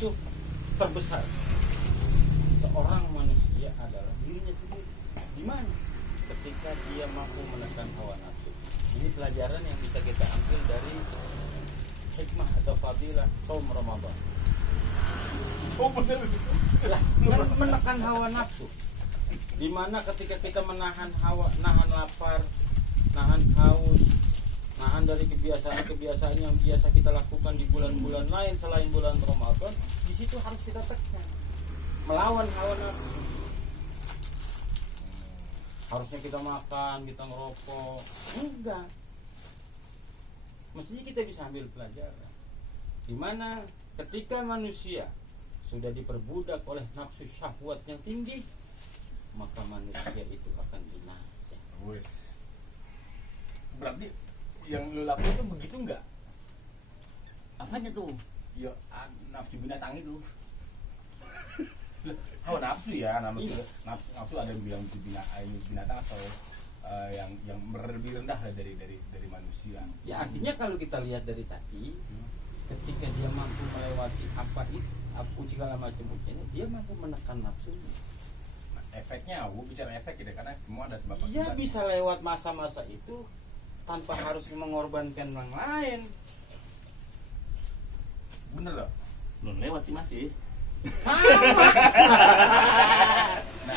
musuh terbesar seorang manusia adalah dirinya sendiri. Di mana? Ketika dia mampu menekan hawa nafsu. Ini pelajaran yang bisa kita ambil dari hikmah atau fadilah saum Ramadan. Oh benar. Kan menekan hawa nafsu. Di mana ketika kita menahan hawa, nahan lapar, nahan haus, nahan dari kebiasaan-kebiasaan yang biasa kita lakukan di bulan-bulan lain selain bulan Ramadan, di situ harus kita tekan. Melawan hawa nafsu. Harusnya kita makan, kita ngerokok. Enggak. Mestinya kita bisa ambil pelajaran. Di mana ketika manusia sudah diperbudak oleh nafsu syahwat yang tinggi, maka manusia itu akan binasa. Wes. Berarti yang lu lakuin itu begitu enggak? Apanya tuh? Ya nafsu binatang itu. Hawa nafsu ya, nafsu ada yang bilang itu binatang atau yang lebih rendah dari manusia. Ya artinya kalau kita lihat dari tadi, ketika dia mampu melewati apa itu, segala macam ujiannya, dia mampu menekan nafsunya. Nah, efeknya, gue bicara efek gitu, karena semua ada sebab Dia akibat. bisa lewat masa-masa itu tanpa harus mengorbankan orang lain. Bener loh. Belum lewat sih masih. Sama. Nah,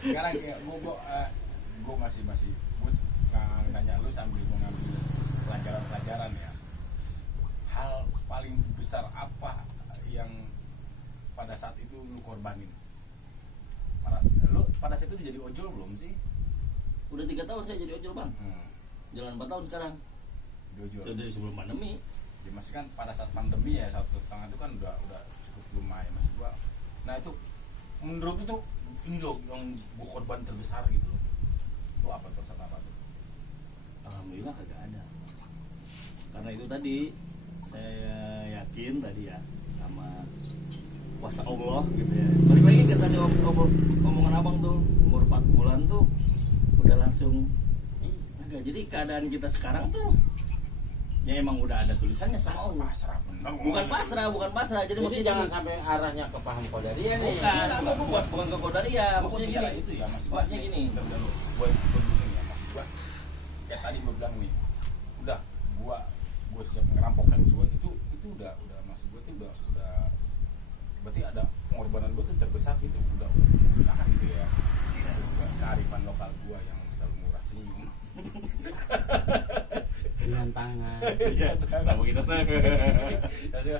sekarang gue masih gue nanya lu sambil gue ngambil pelajaran ya. Hal paling besar apa yang pada saat itu lu korbanin? Lu pada saat itu jadi ojol belum sih? Udah 3 tahun saya jadi ojol, Bang. Jalan 4 tahun sekarang. Jadi ojol. Dari sebelum pandemi. Ya masih kan pada saat pandemi ya 1,5 itu kan udah cukup lumayan maksud gua. Nah itu menurut itu ini loh yang gua korban terbesar gitu loh. Itu apa tuh, saat apa tuh? Alhamdulillah kagak ada. Karena itu tadi saya yakin tadi ya sama kuasa Allah gitu ya. Balik lagi ke tadi omongan abang tuh, umur 4 bulan tuh udah langsung agak. Jadi keadaan kita sekarang tuh ya emang udah ada tulisannya sama Allah. Pasrah bener. Bukan pasrah. Jadi maksudnya jangan sampai arahnya ke paham qadariyah nih. Bukan ke qadariyah. Maksudnya gini. Itu ya maksud Maksudnya gini. Gua dulu ya maksud gua. Kayak tadi gua bilang nih. Udah gua siap ngerampok dan semua itu udah maksud gua tuh udah berarti ada pengorbanan gua tuh terbesar gitu. Udah tahan gitu ya. Kearifan lokal gua yang selalu murah senyum. Dengan tangan. Iya, tak begitu. Maksudnya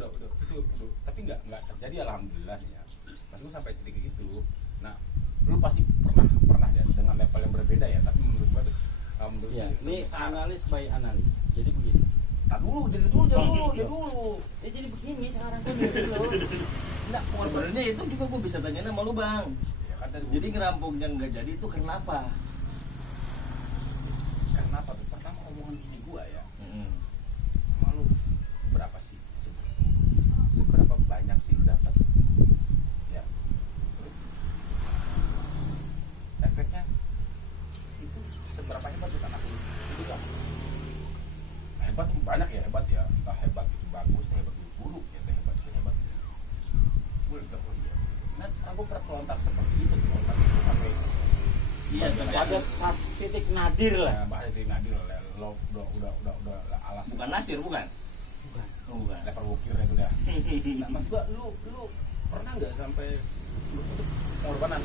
udah itu tapi nggak terjadi alhamdulillah ya. Maksudnya sampai titik itu. Nah, lu pasti pernah ya dengan level yang berbeda ya, tapi menurut gua tuh Ya, ini analis by analis. Jadi begini. dulu. Ya jadi begini sekarang kan dulu. Nah, sebenarnya itu juga gue bisa tanya sama lu, Bang. Ya kan tadi Jadi ngerampoknya nggak jadi itu kenapa? kenapa tuh? Pertama omongan bini gua ya. Malu berapa sih? Seberapa banyak sih dapat? Ya. Terus efeknya itu seberapa hebat bukan aku itu kan hebat banyak ya, hebat ya, entah hebat itu bagus entah hebat itu buruk ya, entah hebat itu hebat gue udah nah aku pernah kontak seperti itu kontak itu sampai Iya, tapi Ada satu titik nadir lah. bahasa itu nadir lah lo udah alas bukan Nasir, bukan? Oh, bukan. level wukir itu dah. Nah mas gua lu pernah nggak sampai lu itu pengorbanan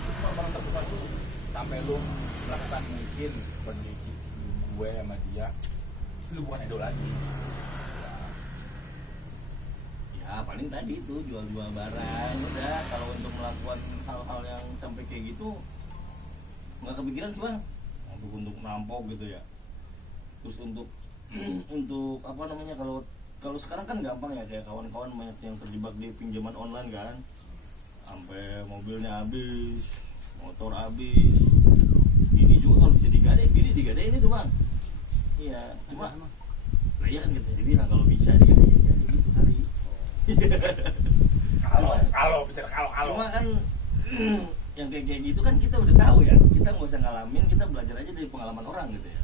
terbesar itu sampai lu melakukan mungkin pendidik gue sama dia lu bukan idol lagi Ya, paling tadi itu jual-jual barang. Udah, kalau untuk melakukan hal-hal yang sampai kayak gitu nggak kepikiran sih, Bang. Untuk merampok gitu ya. Terus untuk apa namanya, kalau sekarang kan gampang ya, kayak kawan-kawan banyak yang terjebak di pinjaman online kan. Sampai mobilnya habis, motor habis. Ini juga kalau bisa digadai, ini tuh, Bang. Iya, cuma lah iya kan kita bilang kalau bisa digadai gitu kali. kalau bicara kalau Cuma kan yang kayak gitu kan kita udah tahu ya, kita nggak usah ngalamin, kita belajar aja dari pengalaman orang gitu ya.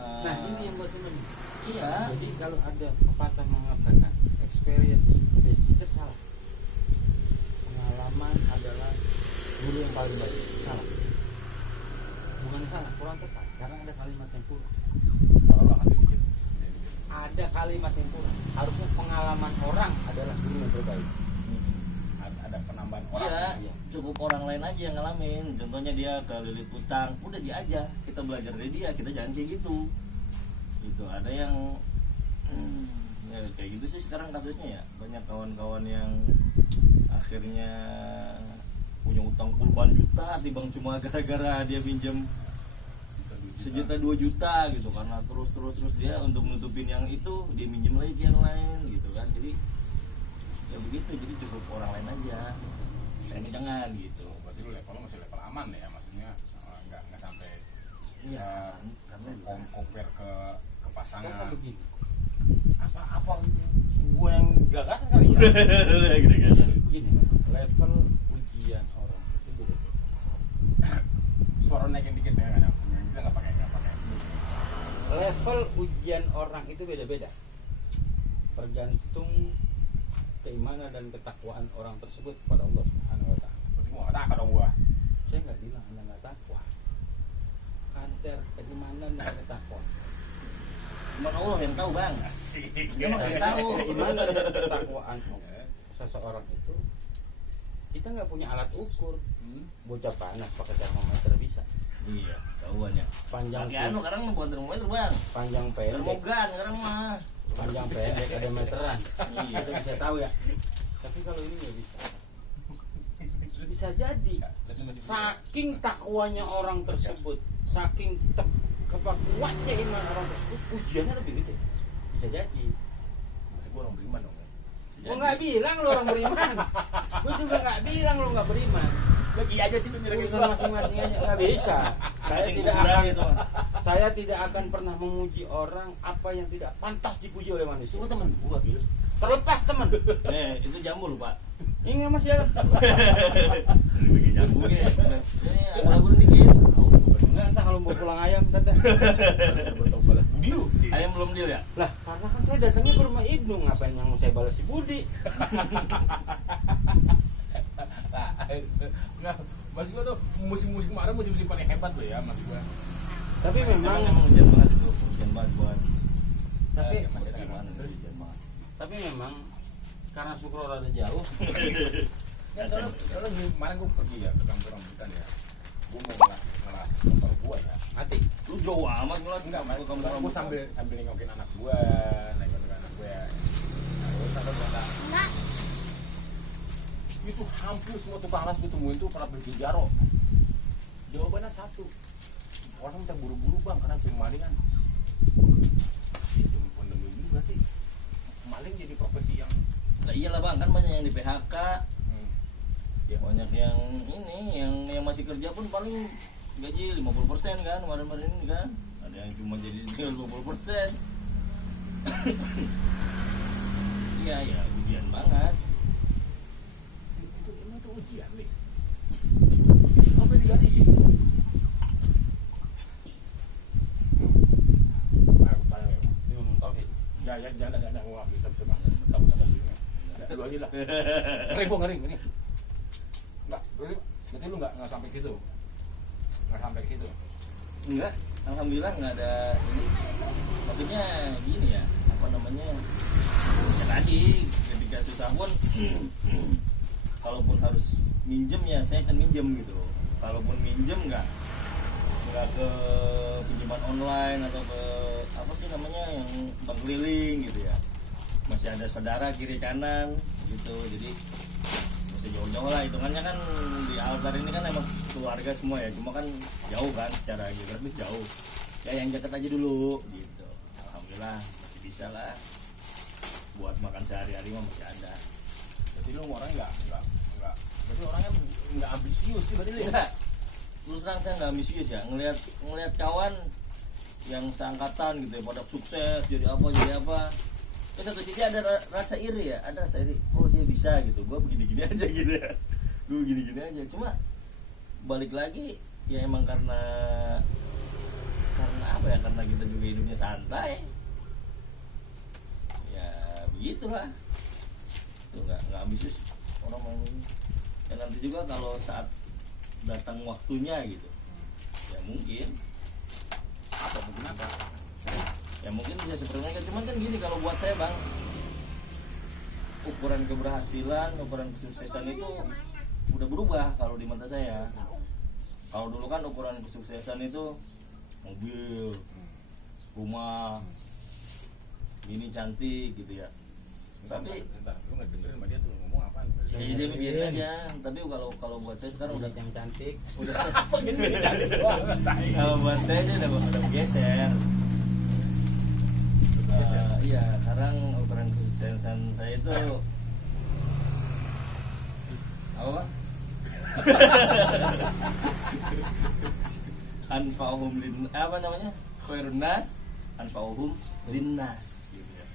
Nah ini yang buat temen. Iya. Jadi kalau ada pepatah mengatakan experience paling baik. Salah. Bukan salah, kurang tepat. Karena ada kalimat yang kurang. Kalau lah dikit. Ada kalimat yang kurang. Harusnya pengalaman orang adalah guru yang terbaik. Ada penambahan orang. Iya, cukup orang lain aja yang ngalamin. Contohnya dia kelilit utang, udah dia aja. Kita belajar dari dia, kita jangan kayak gitu. Itu ada yang ya, kayak gitu sih sekarang kasusnya ya. Banyak kawan-kawan yang akhirnya punya utang puluhan juta, timbang cuma gara-gara dia pinjam 1 juta 2 juta gitu, karena terus dia untuk nutupin yang itu dia minjem lagi yang lain gitu kan. Jadi ya begitu, jadi cukup orang lain aja, saya jangan gitu. Berarti lu level masih level aman ya, maksudnya nggak sampai Iya, karena compare ke pasangan. Karena begini. Apa gue yang gagasan kali ya? Begini, level ujian orang itu beda-beda. Suara naikin dikit ya kan? Kita nggak pakai. Level ujian orang itu beda-beda. Tergantung keimanan dan ketakwaan orang tersebut kepada Allah Subhanahu wa taala. Berarti gua nggak takut dong gua. Saya nggak bilang Anda nggak takwa. Kadar keimanan dan ketakwa. cuma Allah yang tahu bang. Asik. Dia mah nggak tahu. Keimanan dan ketakwaan seseorang itu kita nggak punya alat ukur. Bocah panas pakai termometer bisa. Iya, tahuannya. Panjang Pakai anu sekarang bukan termometer bang. panjang pendek, Termogan sekarang mah. panjang pendek ada meteran. Iya. Kita bisa tahu ya. Tapi kalau ini nggak bisa. Bisa jadi saking takwanya orang tersebut, saking kuatnya iman orang tersebut, ujiannya lebih gede. Bisa jadi. Berarti gua orang beriman dong. Gue nggak bilang lo orang beriman. Gue juga nggak bilang lo nggak beriman. Lagi aja sih bener Urusan masing-masing aja nggak bisa. Saya tidak akan pernah memuji orang apa yang tidak pantas dipuji oleh manusia. Itu temen gua Bil. Terlepas teman. Itu jambul pak. Ini masih ada. Bikin jambul ya. Agak dikit. Enggak, entah kalau mau pulang ayam saja. Betul balas budi lu. Ayam belum deal ya? Lah, karena kan saya datangnya ke rumah Ibnu, ngapain yang mau saya balas si Budi? Nah, maksud gua tuh musim-musim kemarin musim-musim paling hebat loh ya maksud gua. Tapi memang hujan banget itu, hujan banget buat. tapi masih ada Gimana terus. hujan banget. tapi memang karena syukur rada jauh. Ya soalnya kemarin gua pergi ya ke kampung rambutan ya. Gua mau ngelas motor gua ya. Mati. Lu jauh amat ngelas Enggak, kamu gua sambil nengokin anak gua, nengokin anak gua ya. Nah, gua sampai bilang, Enggak. itu hampir semua tukang las gue temuin tuh pernah beli jaro. Jawabannya satu, orang minta buru-buru bang karena sering maling kan. Sistem pandemi ini berarti maling jadi profesi yang Lah iyalah bang, kan banyak yang di PHK. ya Banyak yang ini, yang masih kerja pun paling gaji 50% kan kemarin-kemarin ini kan. Ada yang cuma jadi 50%. Iya ya, ujian banget. itu emang itu ujian nih. Apa yang dikasih sih? Aku tanya ya. Ini ngomong tauhid. Ya jangan gua kita bisa bang. Takut sama diri. Ada dua aja lah. Ngering. Enggak, berarti lu enggak sampai ke situ. Enggak sampai ke situ. Enggak, alhamdulillah nggak ada ini. Maksudnya gini ya, apa namanya? Ya tadi ketika susah pun, kalaupun harus minjem ya saya akan minjem gitu. Kalaupun minjem nggak ke pinjaman online atau ke apa sih namanya yang bank keliling gitu ya. Masih ada saudara kiri kanan gitu, jadi masih jauh-jauh lah hitungannya kan. Di Altar ini kan emang keluarga semua ya, cuma kan jauh kan secara geografis jauh ya, yang deket aja dulu gitu. Alhamdulillah masih bisa lah buat makan sehari-hari mah masih ada. Berarti lu orangnya enggak berarti orangnya enggak ambisius sih berarti lu ya? Enggak, terus terang saya nggak ambisius ya, ngelihat kawan yang seangkatan gitu ya pada sukses jadi apa. Ke satu sisi ada rasa iri ya, ada rasa iri. Oh dia bisa gitu, gue begini-gini aja gitu ya. Gue begini-gini aja. Cuma balik lagi ya emang karena apa ya? Karena kita juga hidupnya santai. Ya begitulah. Itu nggak ambisius orang mau. Dan nanti juga kalau saat datang waktunya gitu. Ya mungkin apa? ya mungkin bisa seperti mereka, cuman kan gini, kalau buat saya bang, ukuran keberhasilan, ukuran kesuksesan itu udah berubah kalau di mata saya. Kalau dulu kan ukuran kesuksesan itu mobil, rumah, ini cantik gitu ya. Tapi bentar, lu nggak dengerin sama dia tuh ngomong apaan? ya dia biarin aja. Tapi kalau buat saya sekarang udah yang cantik. udah Gini jadi doang. kalau buat saya ini udah bergeser. Iya, sekarang ukuran kesuksesan saya itu apa Pak? Anfa'uhum apa namanya? Khairun nas anfa'uhum linnas gitu ya.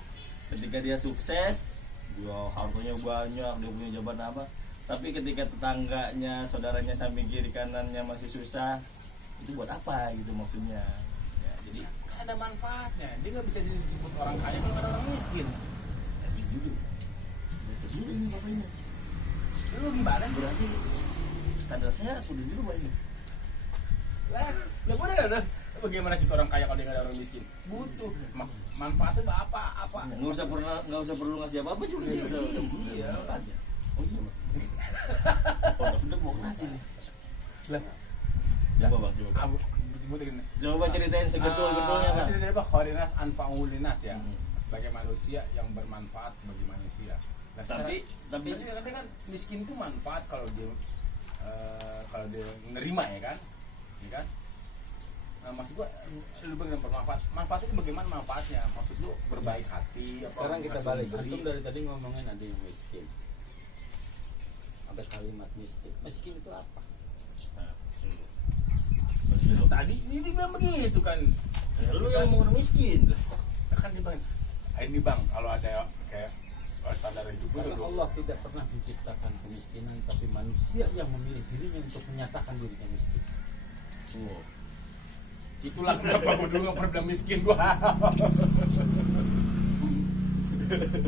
Ketika dia sukses, dia hartanya banyak, dia punya jabatan apa, tapi ketika tetangganya, saudaranya samping kiri kanannya masih susah, itu buat apa gitu maksudnya. Ya, jadi Ada manfaatnya. Dia nggak bisa disebut orang kaya kalau nggak ada orang miskin. jadi ini bapak ini Lu gimana sih? berarti standar saya udah dirubah ini. Lah udah. Bagaimana sih orang kaya kalau dia nggak ada orang miskin? Butuh manfaatnya apa? Nggak usah perlu ngasih apa-apa juga dia udah Iya. manfaatnya. Oh iya Bang. Oh udah bohong lagi nih. Lah, Coba bang, coba. Coba ceritain segedul-gedulnya bang. Tadi apa? Khorinas anfa'ulinas ya. Hmm. Sebagai manusia yang bermanfaat bagi manusia. Nah, Tapi katanya kan miskin itu manfaat kalau dia menerima ya kan? Ya kan? Nah, maksud gua lu bilang bermanfaat. Manfaat itu bagaimana manfaatnya? Maksud lu berbaik hati apa? Sekarang kita ngasih balik. memberi? Antum dari tadi ngomongin ada yang miskin. Ada kalimat miskin. Miskin itu apa? Tadi ini bilang begitu kan. Lu yang mau miskin. Kan dia bang, ini bang kalau ada kayak standar hidup Karena itu Allah tidak pernah menciptakan kemiskinan, tapi manusia yang memilih dirinya untuk menyatakan dirinya miskin. Oh. itulah kenapa gue dulu gak pernah bilang miskin gue.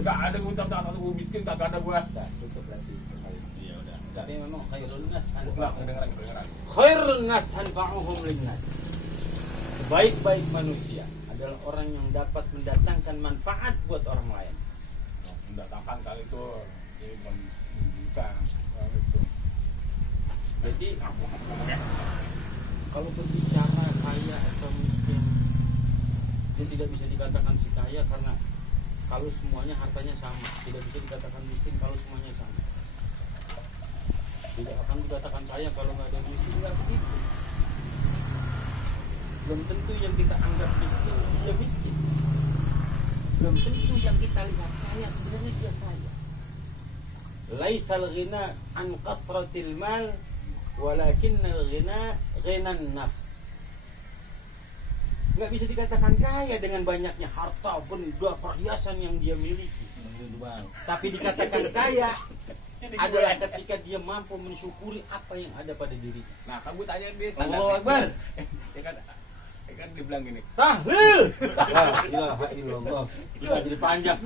Gak ada ngutang tak gue miskin kagak ada gue. Nah, cukup berarti sekali. Iya udah. Tapi memang khairun nas Nggak kedengeran. khairun nas anfa'uhum linnas. Sebaik-baik manusia adalah orang yang dapat mendatangkan manfaat buat orang lain. Mendatangkan kali itu ini bukan itu. Jadi Ngomongnya kalau berbicara kaya atau miskin, dia tidak bisa dikatakan si kaya karena kalau semuanya hartanya sama. Tidak bisa dikatakan miskin kalau semuanya sama. Tidak akan dikatakan kaya kalau nggak ada yang miskin. Nggak begitu. Belum tentu yang kita anggap miskin dia miskin. Belum tentu yang kita lihat kaya sebenarnya dia kaya. Laisal ghina an kasratil mal, walakinnal ghina ghinan nafs. Nggak bisa dikatakan kaya dengan banyaknya harta, benda, perhiasan yang dia miliki. Tapi dikatakan kaya adalah ketika dia mampu mensyukuri apa yang ada pada dirinya. nah kan gue tanya dia Allahu Akbar. ya kan dia bilang gini Tahlil. La ilaha illallah. Udah jadi panjang.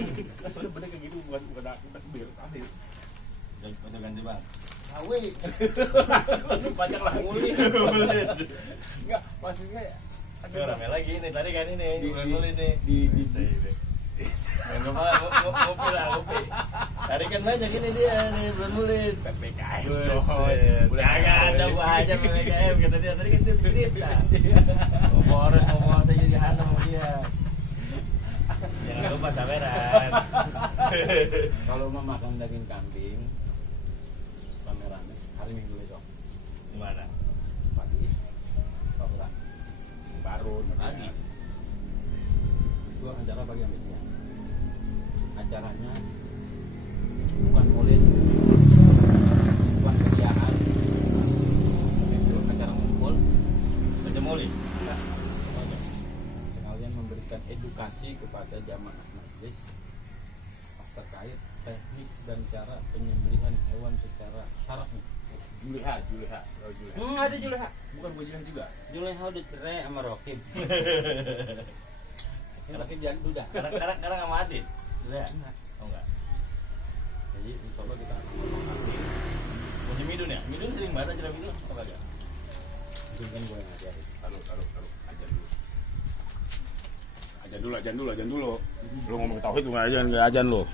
soalnya bener kayak gitu bukan aku takbir tahlil Bisa ganti bang. Awe. banyak lah Mulai. enggak maksudnya Aduh, rame lagi nih tadi kan ini Di- dulu ini ngopi lah ngopi. Tadi kan banyak ini dia nih belum mulai. PPKM Buset. Kagak ada gua aja PPKM kata dia tadi kan dia cerita. Ngomong saya jadi hanam sama dia. Jangan lupa sabaran. Kalau mau makan daging kambing rame-rame hari Minggu besok Gimana? pagi Pak baru Pagi. itu acara pagi sampai siang. Acaranya bukan maulid, bukan keriaan, itu acara ngumpul. Baca maulid. Sekalian memberikan edukasi kepada jamaah majelis terkait teknik dan cara penyembelihan hewan secara syar'i. Juleha Ada Juleha. bukan gue Juleha juga Juleha udah cerai sama Rokib. Rokib jangan duda. Kadang sama Adit. Ya. Oh enggak. Jadi insya Allah kita Musim itu Midun ya? Midun sering banget acara itu apa aja? Itu kan gue yang ngajarin. Taruh. Ajan dulu. Lu ngomong tauhid lu ajan lu.